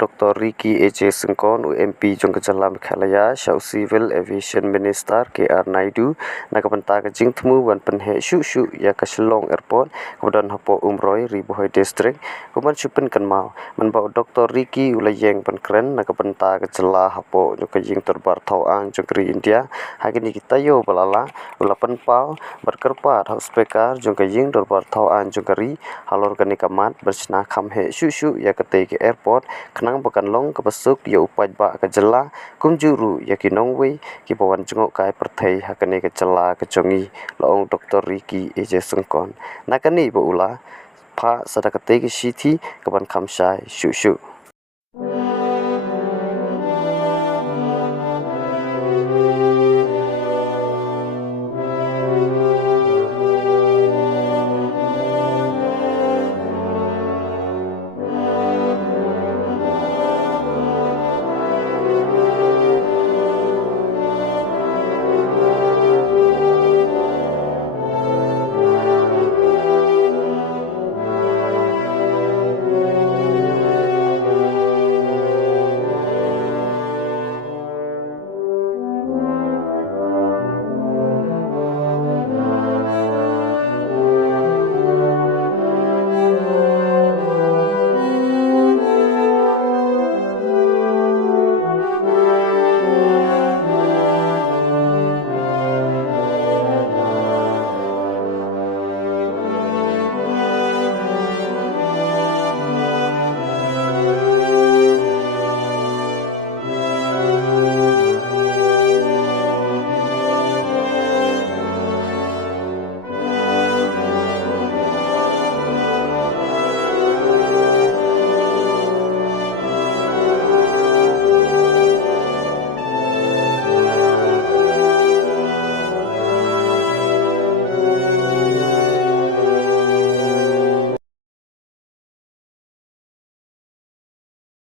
Dr. Ricky AJ Sengkon UMP Jongkejala Meghalaya Syau Civil Aviation Minister KR Naidu nakabenta ke jingtmu wan penhe syu ya ke Shillong Airport kemudian hapo Umroy Ribuhoi District kuman syupen kan mau menbau Dr. Ricky ulayeng penkeren nakabenta ke jela hapo ke jing terbar tauang jongkeri India hagini kita yo balala ulapan pau berkerpat haus pekar jongke jing terbar tauang jongkeri halor kani kamat bersna kamhe syu ya ke airport kenang bukan long ke besuk ya upai ba ke jela kumjuru ya kinongwe ki bawan jengok kai perthai hakane ke jela ke jongi laong Dr. Ricky AJ Sengkon nakani bo ula pha sadakate ki sithi kaban khamsai syu